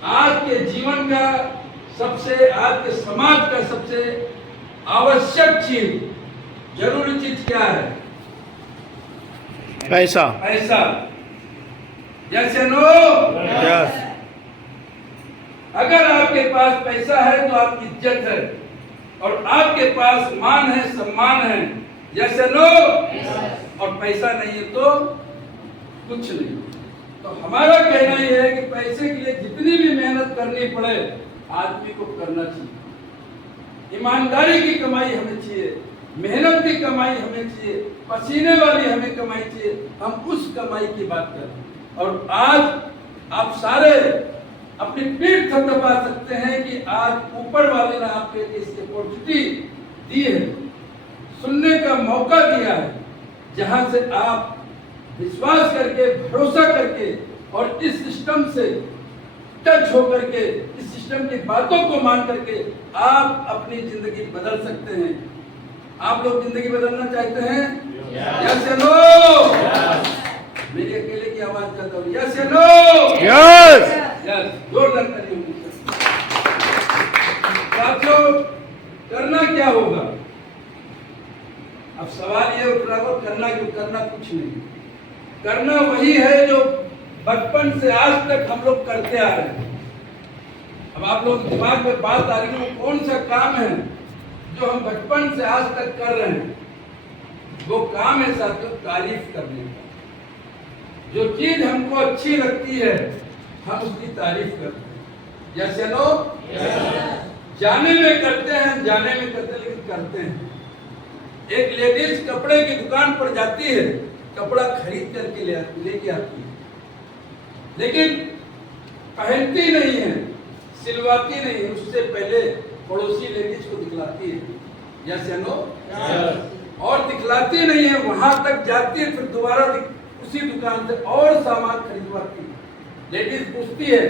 आज के जीवन का सबसे, आज के समाज का सबसे आवश्यक चीज, जरूरी चीज क्या है? पैसा। पैसा। जैसे नो, यस। अगर आपके पास पैसा है तो आपकी इज्जत है, और आपके पास मान है, सम्मान है। जैसे नो, और पैसा नहीं है तो कुछ नहीं। तो हमारा कहना यह है कि पैसे के लिए जितनी भी मेहनत करनी पड़े आदमी को करना चाहिए। ईमानदारी की कमाई हमें चाहिए, मेहनत की कमाई हमें चाहिए, पसीने वाली हमें कमाई चाहिए। हम उस कमाई की बात कर रहे हैं। और आज आप सारे अपनी पीठ थपथपा सकते हैं कि आज ऊपर वाले ने आपके लिए इस अपॉर्चुनिटी दी है, सुनने का मौका दिया है, जहां से आप विश्वास करके, भरोसा करके और इस सिस्टम से टच होकर के, इस सिस्टम की बातों को मान करके आप अपनी जिंदगी बदल सकते हैं। आप लोग जिंदगी बदलना चाहते हैं? यस या नो? मेरी अकेले की आवाज चाहता हूँ, यस या नो? यस। यस, जोरदार तालियां। साथियों, करना क्या होगा? अब सवाल ये उठ रहा हो, करना क्यों? करना कुछ नहीं, करना वही है जो बचपन से आज तक हम लोग करते आ रहे हैं। अब आप लोग दिमाग में बात आ रही है, कौन सा काम है जो हम बचपन से आज तक कर रहे हैं? वो काम है साथियों, तारीफ करने का। जो चीज हमको अच्छी लगती है हम उसकी तारीफ करते हैं। जैसे लोग जाने में करते हैं, जाने में करते हैं, लेकिन करते हैं। एक लेडीज कपड़े की दुकान पर जाती है, कपड़ा खरीद करके लेके आती है, लेकिन पहनती नहीं है, सिलवाती नहीं है, उससे पहले पड़ोसी लेडीज को दिखलाती है। जैसे नो, और दिखलाती नहीं है, वहां तक जाती है, फिर दोबारा उसी दुकान से और सामान खरीदवाती है। लेडीज पूछती है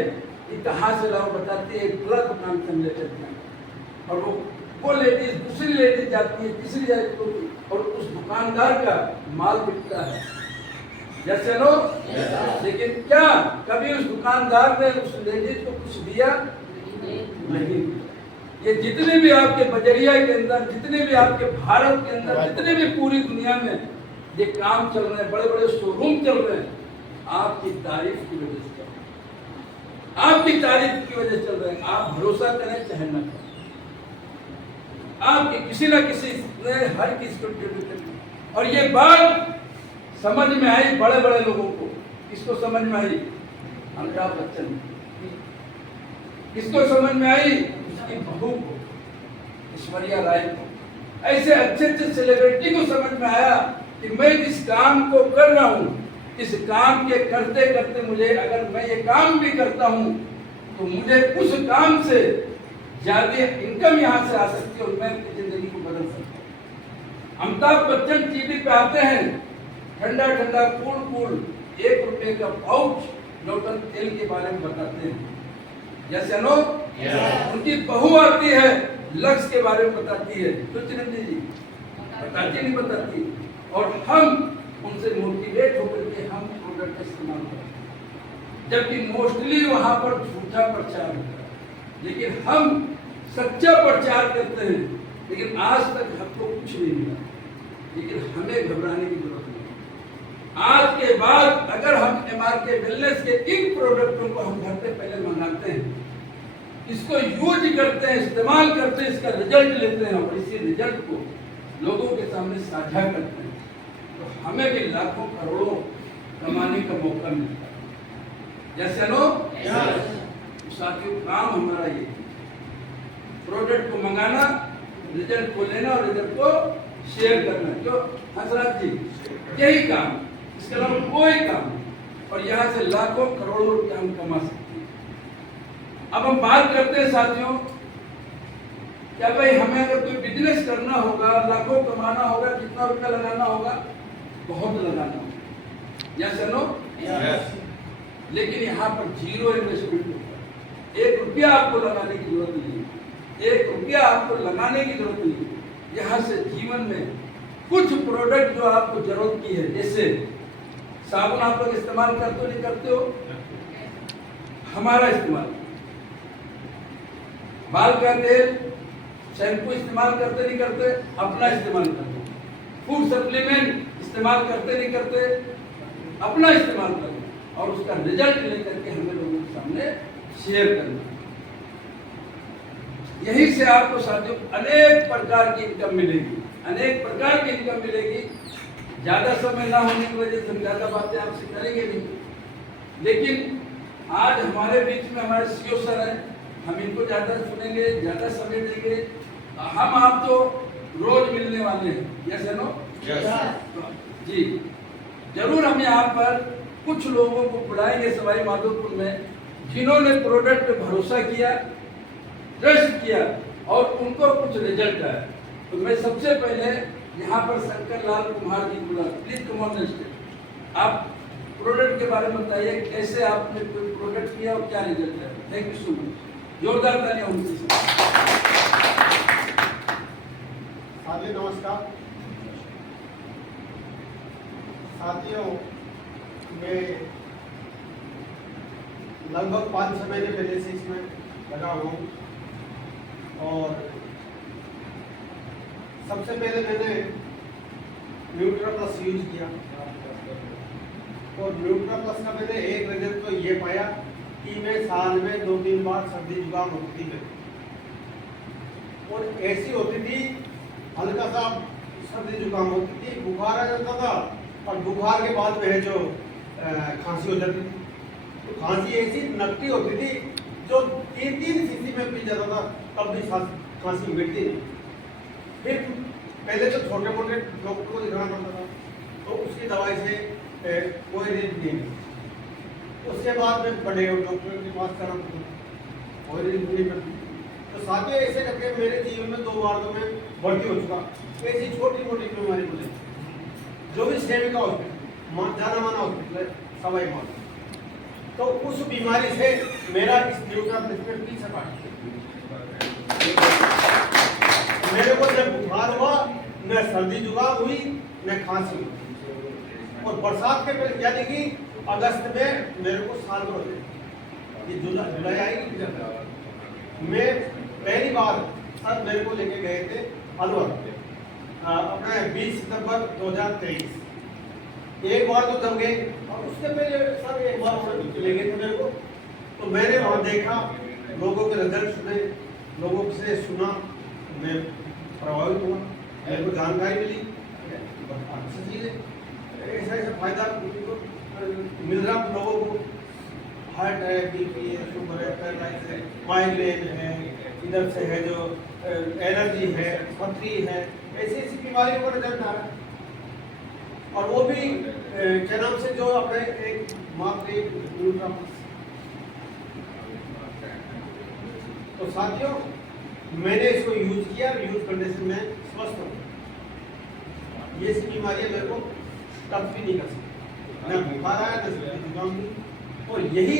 कि कहाँ से लाओ, बताती है पूरा दुकान से ले चलते हैं। और वो लेडीज दूसरी लेडीज जाती है, तीसरी जाती है, और उस दुकानदार का माल बिकता है। जैसे नो, लेकिन क्या कभी उस दुकानदार ने उस लेडीज को कुछ दिया? नहीं। ये जितने भी आपके बजरिया के अंदर, जितने भी आपके भारत के अंदर, जितने भी पूरी दुनिया में ये काम चल रहे हैं, बड़े बड़े शोरूम चल रहे हैं, आपकी तारीफ की वजह से चल रहे हैं, आपकी तारीफ की वजह से चल रहे हैं। आप भरोसा करें चाहे न करें, आपके किसी न किसी ने हर किसी को ट्रिब्यूट। और ये बात समझ में आई बड़े बड़े लोगों को। किसको समझ में आई? अमिताभ बच्चन। किसको समझ में आई? उसकी बहू को, ऐश्वर्या राय को। ऐसे अच्छे अच्छे सेलिब्रिटी को समझ में आया कि मैं जिस काम को कर रहा हूं, इस काम के करते करते मुझे, अगर मैं ये काम भी करता हूं तो मुझे उस काम से ज्यादा इनकम यहां से आ सकती है और मैं अपनी जिंदगी को बदल सकता हूं। अमिताभ बच्चन टीवी पे आते हैं, ठंडा ठंडा कूल कूल 1 रुपए का पाउच लोटन तेल के बारे में बताते हैं। जैसे नो, उनकी बहू आती है, लक्स के बारे में बताती है। तो चिरंजीवी जी बताती नहीं बताती? और हम उनसे मोटिवेट होकर के हम प्रोडक्ट का इस्तेमाल करते हैं, जबकि मोस्टली वहां पर झूठा प्रचार होता है, लेकिन हम सच्चा प्रचार करते हैं। लेकिन आज तक हमको कुछ नहीं मिला, लेकिन हमें घबराने की जरूरत नहीं। आज के बाद अगर हम MRK वेलनेस के इन प्रोडक्टों को हम घर पे पहले मंगाते हैं, इसको यूज करते हैं, इस्तेमाल करते हैं, इसका रिजल्ट लेते हैं और इसी रिजल्ट को लोगों के सामने साझा करते हैं, तो हमें भी लाखों करोड़ों कमाने का मौका मिलता है। जैसे नो, साथियों, काम हमारा ये प्रोडक्ट को मंगाना, रिजल्ट को लेना और रिजल्ट को शेयर करना। क्यों हंसराज जी? यही काम, इसके अलावा कोई काम नहीं। और यहाँ से लाखों करोड़ों रुपया हम कमा सकते हैं। अब हम बात करते हैं साथियों, क्या भाई हमें अगर कोई बिजनेस करना होगा, लाखों कमाना होगा, कितना रुपया लगाना होगा? बहुत लगाना होगा। यस या नो? लेकिन यहाँ पर जीरो इन्वेस्टमेंट होगा। 1 रुपया आपको लगाने की जरूरत नहीं है, 1 रुपया आपको लगाने की जरूरत नहीं है। यहाँ से जीवन में कुछ प्रोडक्ट जो आपको जरूरत की है, जैसे साबुन आप लोग इस्तेमाल करते हो नहीं करते हो? हमारा इस्तेमाल, बाल का तेल शैम्पू इस्तेमाल करते नहीं करते, अपना इस्तेमाल करते, फूड सप्लीमेंट इस्तेमाल करते नहीं करते, अपना इस्तेमाल करना और उसका रिजल्ट लेकर के हमें लोगों के सामने शेयर करना। यही से आपको साथियों अनेक प्रकार की इनकम मिलेगी, अनेक प्रकार की इनकम मिलेगी। ज्यादा समय ना होने की वजह से हम ज्यादा बातें आपसे करेंगे नहीं, लेकिन आज हमारे बीच में हमारे सीओ सर हैं, हम इनको ज्यादा सुनेंगे, ज्यादा समय देंगे। हम आप तो रोज मिलने वाले हैं, यस नो जी। जरूर हम यहाँ पर कुछ लोगों को बुलाएंगे सवाई माधोपुर में जिन्होंने प्रोडक्ट पे भरोसा किया, ट्रस्ट किया और उनको कुछ रिजल्ट आया। तो मैं सबसे पहले यहाँ पर शंकर लाल कुमार जी बुला, प्लीज कम ऑन स्टेज। आप प्रोडक्ट के बारे में बताइए, कैसे आपने प्रोडक्ट किया और क्या रिजल्ट है। थैंक यू सो मच, जोरदार तालियां उनके साथ। नमस्कार साथियों, मैं लगभग 5-6 महीने पहले से इसमें लगा हुआ हूँ और सबसे पहले मैंने न्यूट्रा प्लस यूज किया और न्यूट्रा प्लस का मैंने एक रिजल्ट तो ये पाया कि मैं साल में 2-3 बार सर्दी जुकाम होती थी और ऐसी होती थी, हल्का सा सर्दी जुकाम होती थी, बुखार आ जाता था और बुखार के बाद में जो खांसी हो जाती थी। तो खांसी ऐसी नकटी होती थी जो 3-3 सीसी में पी जाता था, तब भी खांसी मिटती नहीं। फिर पहले तो छोटे मोटे डॉक्टर को दिखाना पड़ता था, तो उसकी दवाई से कोई रिलीफ नहीं मिली। उसके बाद में बड़े डॉक्टर के पास जाना पड़ता था, कोई रिलीफ नहीं मिलती। तो साथ में ऐसे करके मेरे जीवन में 2 बार तो मैं भर्ती हो चुका। ऐसी छोटी मोटी बीमारी मुझे जो भी सेविका हॉस्पिटल, जाना माना हॉस्पिटल है सवाई माधोपुर, तो उस बीमारी से मेरा इस न्यूट्रा प्लस में पीछा काट। मेरे को जब बुखार हुआ, न सर्दी जुकाम हुई, न खांसी हुई और बरसात के पहले यानी कि अगस्त में मेरे को साल भर हो गए। ये जुलाई आएगी, मैं पहली बार सर मेरे को लेके गए थे अलवर अपने 20 सितंबर 2023। एक बार तो जब गए और उससे पहले सर एक बार ले गए थे मेरे को, तो मैंने वहाँ देखा, लोगों के रिजल्ट सुने, लोगों से सुना, मैं प्रभावित हुआ, मेरे को जानकारी मिली, अच्छी चीज़ है, ऐसा फायदा मिल रहा लोगों को। हार्ट है, बीपी है, शुगर है, पैरालाइज है, माइग्रेन है, इधर से है जो एलर्जी है, पथरी है, ऐसी बीमारियों का रिजल्ट आ रहा है। और वो भी क्या नाम से जो अपने एक मात्र न्यूट्रा प्लस। तो साथियों, मैंने इसको यूज किया और यूज करने से मैं स्वस्थ हूँ। ये सी बीमारियां मेरे को टच भी नहीं कर सकती, न बुखार आया, न सर्दी जुकाम हुई। और यही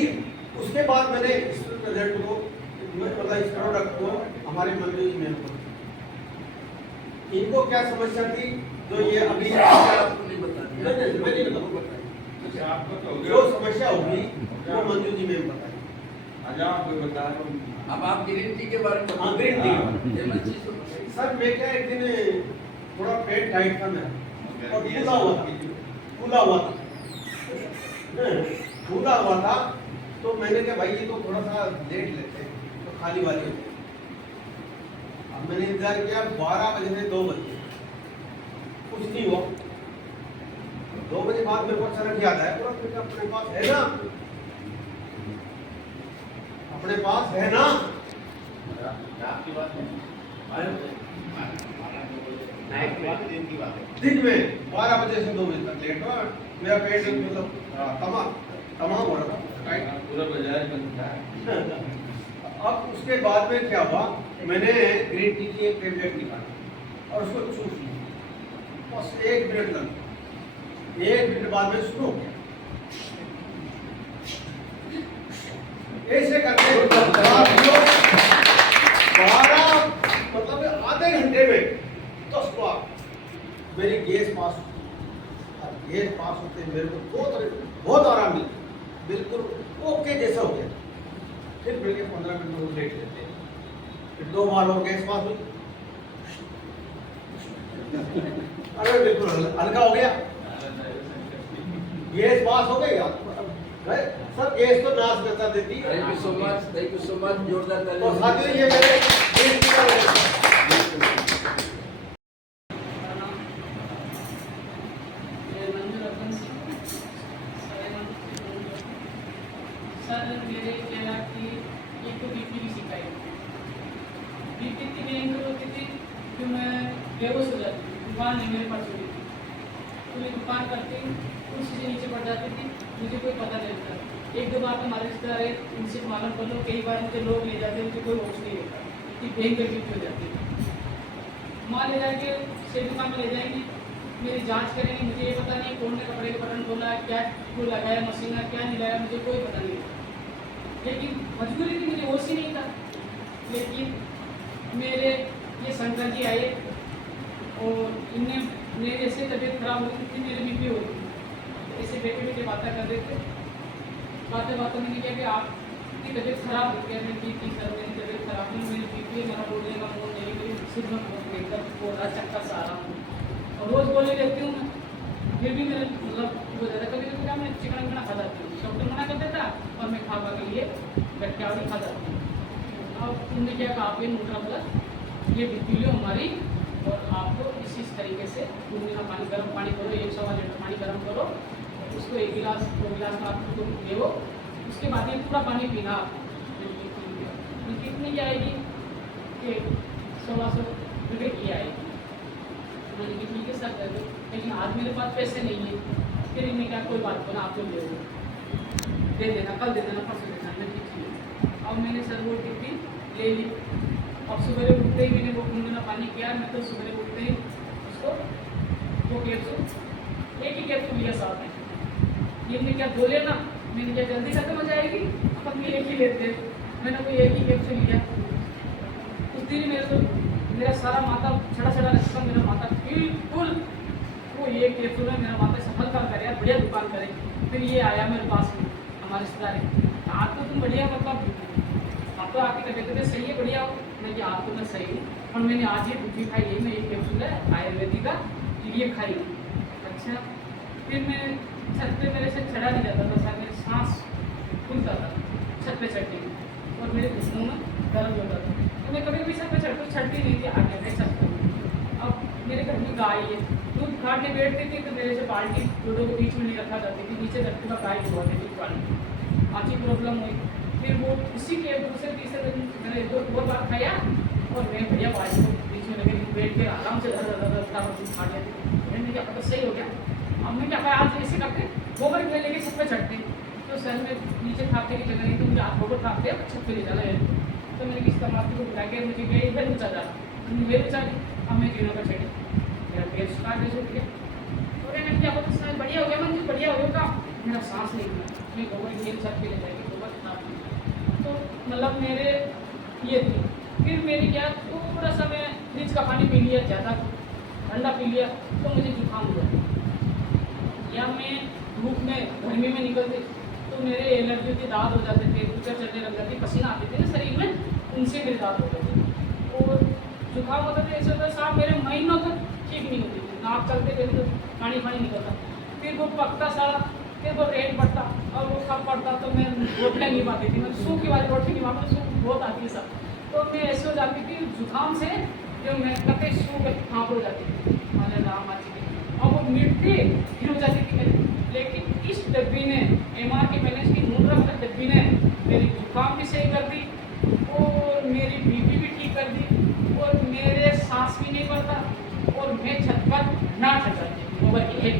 उसके बाद मैंने इस रिजल्ट को, मतलब इस प्रोडक्ट को हमारे मंजू जी में, इनको क्या समस्या थी जो ये अभी जो समस्या होगी वो मंजू जी में बताई। अब आप ग्रीन टी के बारे में। हाँ, ग्रीन टी सर, मैं क्या एक दिन थोड़ा पेट टाइट था मेरा और फूला हुआ था, तो मैंने कहा भाई ये तो थोड़ा सा लेट लेते हैं, तो खाली वाली होती। अब मैंने इंतजार किया, 12 बजे से 2 बजे कुछ नहीं हुआ। 2 बजे बाद मेरे को अचानक याद आया, अपने पास है ना, अपने पास है ना, आपकी बात है, दिन में 12 बजे से 2 बजे तक लेट हुआ। मेरा पेट मतलब तमाम हो रहा था, पूरा बाजार बंद था। अब उसके बाद में क्या हुआ, मैंने ग्रीन टी की एक टेबलेट निकाली और उसको चूस लिया। बस 1 मिनट लगा, 1 मिनट बाद में शुरू हो गया। ऐसे करके 12 मतलब आधे घंटे में 10 बार मेरी गैस पास होती। गैस पास होते मेरे को बहुत आराम मिला, बिल्कुल ओके जैसा हो गया। फिर मेरे 15 मिनट लेट लेते हैं फिर 2 बार और गैस पास हुई। अरे बिल्कुल हल्का हो गया, गैस पास हो गई। सर गैस तो नाश करता देती है। थैंक यू सो मच, जोरदार ताली। तो साथियों ये मेरे देश की बात है। सर मेरे क्या कि एक तो बीपी की शिकायत, बीपी इतनी भयंकर होती थी कि मैं बेहोश हो जाती थी। दुकान नहीं मेरे पास होती थी तो मैं दुकान करती कुर्सी से नीचे पड़ जाती थी, मुझे कोई पता नहीं था। एक दो बार हमारे रिश्तेदार है उनसे मालूम कर लो, कई बार मुझे लोग ले जाते मुझे कोई होश नहीं रहता, इतनी भयंकर बीपी हो जाती है। माँ ले जाके से दुकान में ले जाएंगी, मेरी जांच करेंगे, मुझे ये पता नहीं कौन ने कपड़े का बटन खोला, क्या को लगाया मशीन में, क्या नहीं लगाया, मुझे कोई पता नहीं। लेकिन मजबूरी थी, मुझे होश ही नहीं था। लेकिन मेरे ये शंकर जी आए और इनने मेरे जैसे तबीयत खराब हो गई थी, मेरी बीपी हो गई, ऐसे बैठे बैठे बातें कर रहे थे। बातें मैंने किया कि आपकी तबीयत खराब हो गया। मैं की सर मेरी तबीयत खराब नहीं, मेरी बीपी मेरा बोलने का मूड नहीं, मेरी सिर में एकदम बोला चक्कर सा आ रहा हूँ और रोज़ बोलने लगती हूँ मैं, फिर भी मेरे मतलब हो जाता। कभी कभी क्या मैं चिकन वगैरह खा जाती हूँ, डॉक्टर मना कर देता और मैं खा के लिए गट्टियावड़ी खा जाती हूँ। अब उन्होंने क्या कहा, आप ये न्यूट्रा प्लस ये बीपी लो हमारी, और आपको इसी तरीके से गुनगुना पानी गर्म पानी करो, 100 लीटर पानी गर्म करो, उसको 1 गिलास 2 गिलास में आपको देवो, उसके बाद ये पूरा पानी पीना। कितनी की आएगी कि 100 रुपये की आएगी। मैंने कि ठीक है सर कर दो, लेकिन आज मेरे पास पैसे नहीं है। फिर इन्हें क्या, कोई बात को ना आप लोग दे देना, कल दे देना, परसों दे देना। मैं ठीक है। अब मैंने सर वो टिप्पी ले ली। अब सुबह उठते ही मैंने वो गुनगुना पानी किया। मैं तो सुबह उठते ही उसको वो कैप्सूल, एक ही कैप्सूल लिया साथ में। ये मैं क्या दो लेना, मैंने क्या जल्दी खत्म हो जाएगी, अब मैं एक ही लेते। मैंने कोई एक ही कैप्सूल लिया। उस दिन मेरा सारा माथा छड़ा लगता, मेरा माथा बिल्कुल वो ये कैप्सूल में मेरा माथा सफल काम करे, बढ़िया दुकान करे। फिर ये आया मेरे पास में हमारे रिश्तेदार, आप तो तुम बढ़िया मतलब आप तो आपकी तबीयत सही है, बढ़िया हो। मैं कि आप तो मैं सही हूँ, और मैंने आज ये बुद्धि खाई है, मैं एक कैप्सूल है आयुर्वेदिक का ये खाई। अच्छा, फिर मैं छत पे मेरे से चढ़ा नहीं जाता था सर, मेरी सांस फूलता था छत पे चढ़ने में, और मेरे घुटनों में दर्द होता था। तो मैं कभी छत पे चढ़ती नहीं थी आगे से छत पर। अब मेरे घर में गाय है, दूध काटने बैठती थी तो मेरे से बाल्टी दोनों के बीच में नहीं रखा जाती थी, नीचे रखते हुआ गाय धोती थी बाल्टी। आँखी प्रॉब्लम हुई, फिर वो उसी के दूसरे तीसरे दिन मैंने 2 बार खाया, और मैं बढ़िया बाल्टी को बीच में लगे बैठ के आराम से दूध खा लेती। मैंने क्या पता सही हो गया। अब मैं क्या आज ऐसे करते गोबर में लेके छत पे चढ़ते, तो सर में नीचे खाते की जगह नहीं थी, मुझे आप गोबर खाते छत पे ले जाना है। तो मैंने किसी तरह को बुला के मुझे गए इधर ऊँचा जा, मेरे ऊँचा अब मैं जीरो पर चढ़ी, मेरा पेट स्टार्ट जैसे उठ गया। तो मैंने क्या पता सर बढ़िया हो गया, मंदिर बढ़िया हो गया, मेरा सांस नहीं हुआ। मैं गोबर मेरी छत पे ले जाएगी, गोबर खराब नहीं। तो मतलब मेरे ये थी। फिर मेरी क्या थोड़ा सा मैं फ्रिज का पानी पी लिया, ज़्यादा ठंडा पी लिया तो मुझे जुकाम हुआ, या मैं धूप में गर्मी में निकलते तो मेरे एलर्जी के दाग हो जाते थे, ऊपर चढ़ने लग जाती, पसीना आते थे ना शरीर में, उनसे मेरे दाग हो जाते थे। और जुकाम होता था, ऐसा होता सांप मेरे महीनों तक ठीक नहीं होती थी, नाक चलते थे तो पानी निकलता, फिर वो पकता सारा, फिर वो रेट पड़ता, और वो कब पड़ता तो मैं रोटियाँ नहीं पाती थी, मैं सूख की वाली रोटी नहीं पाती, सूख बहुत आती है सब। तो मैं ऐसे हो जाती थी जुकाम से, जो मैं कते सूख हाँप हो जाती थी, हमारे राम आती थी, और वो मिट्टी फिर हो जाती थी मेरी। लेकिन इस डब्बी ने, MR के बैलेंस की न्यूट्रा प्लस डब्बी ने मेरी जुकाम भी सही कर दी, और मेरी बीपी भी ठीक कर दी, और मेरे सांस भी नहीं बढ़ता, और मैं छत पर ना चढ़ जाती गोबर की हेड।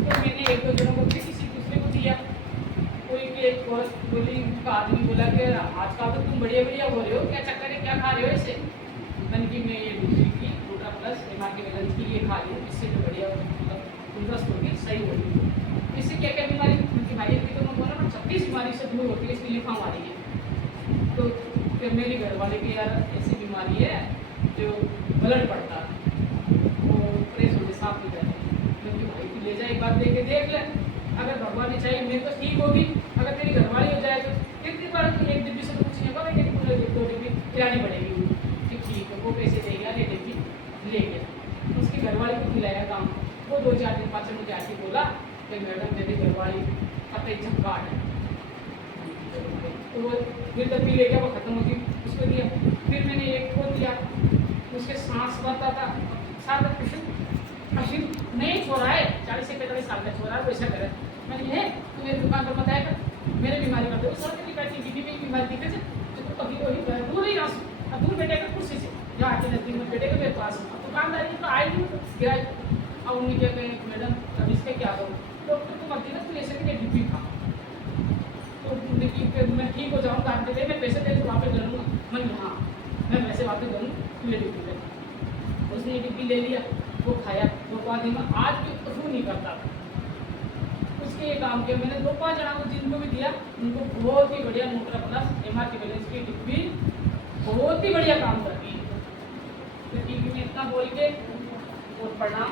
तो मैंने 1-2 जनों को किसी दूसरे को दिया, कोई एक बोली का आदमी बोला कि आजकल तो तुम बढ़िया हो रहे हो, क्या चक्कर है, क्या खा रहे हो ऐसे। मैंने कि मैं ये दूसरी की न्यूट्रा प्लस MR के बैलेंस की ये खा ली, इससे तो बढ़िया मतलब तंदुरुस्त होगी, सही होगी। इससे क्या क्या बीमारी उनकी भाई की तो मैं बोला ना 36 बीमारी से दूर होती है, इसकी लिफा हमारी है। तो फिर मेरी घरवाले की यार ऐसी बीमारी है जो ब्लड पड़ता है, वो प्रेस होने साफ नहीं जाती, क्योंकि भाई तू ले जाए एक बार दे के देख ले, अगर भगवान ने चाहिए मैं तो ठीक होगी, अगर तेरी घरवाली हो जाए तो फिर कितनी बार एक डिब्बी से तो कुछ नहीं होगा, लेकिन पूरे 2 डिब्बी खिलानी पड़ेगी। ठीक है, वो पैसे दे गया, 1 डिब्बी ले गया। उसकी घरवाली को खिलाया काम। वो 2-4 दिन बाद से मुझे आके बोला कि मैडम मेरी घरवाली कतई झपकाट है। तो वो फिर डब्बी ले गया, वो खत्म हो गई, उसको दिया। फिर मैंने एक को दिया, उसके सांस भरता था, साथ अशीम नहीं छोड़ा है, 40 से 45 साल का छोरा है, वैसा करे। मैंने है तू मेरी दुकान पर बताया कर, मेरे बीमारी करते हो सर की बैठी बीबी में बीमारी दिखे से तो कभी वही दूर ही रस अब दूर बैठेगा कुर्सी से, जहाँ आके नजदीक में बैठेगा मेरे पास। अब दुकानदारी तो आई नहीं गिरा। अब उन्हें क्या कहें मैडम अब इसके क्या करूँ, डॉक्टर को मत देना, तू ऐसे कि डिब्बी खा। तो मैं ठीक हो जाऊँगा, आपके लिए मैं पैसे दे वापस ले लूँगा। मैंने हाँ मैं पैसे वापस ले लूँ, तू ये डिब्बी ले। उसने ये डिब्बी ले लिया, वो खाया 2-5 दिन में, आज भी कुछ नहीं करता था। उसके ये काम किया मैंने 2-5 जना को जिनको भी दिया, उनको बहुत ही बढ़िया न्यूट्रा प्लस MRT बैलेंस की डिब्बी बहुत ही बढ़िया काम करती है। तो टीवी में इतना बोल के और प्रणाम।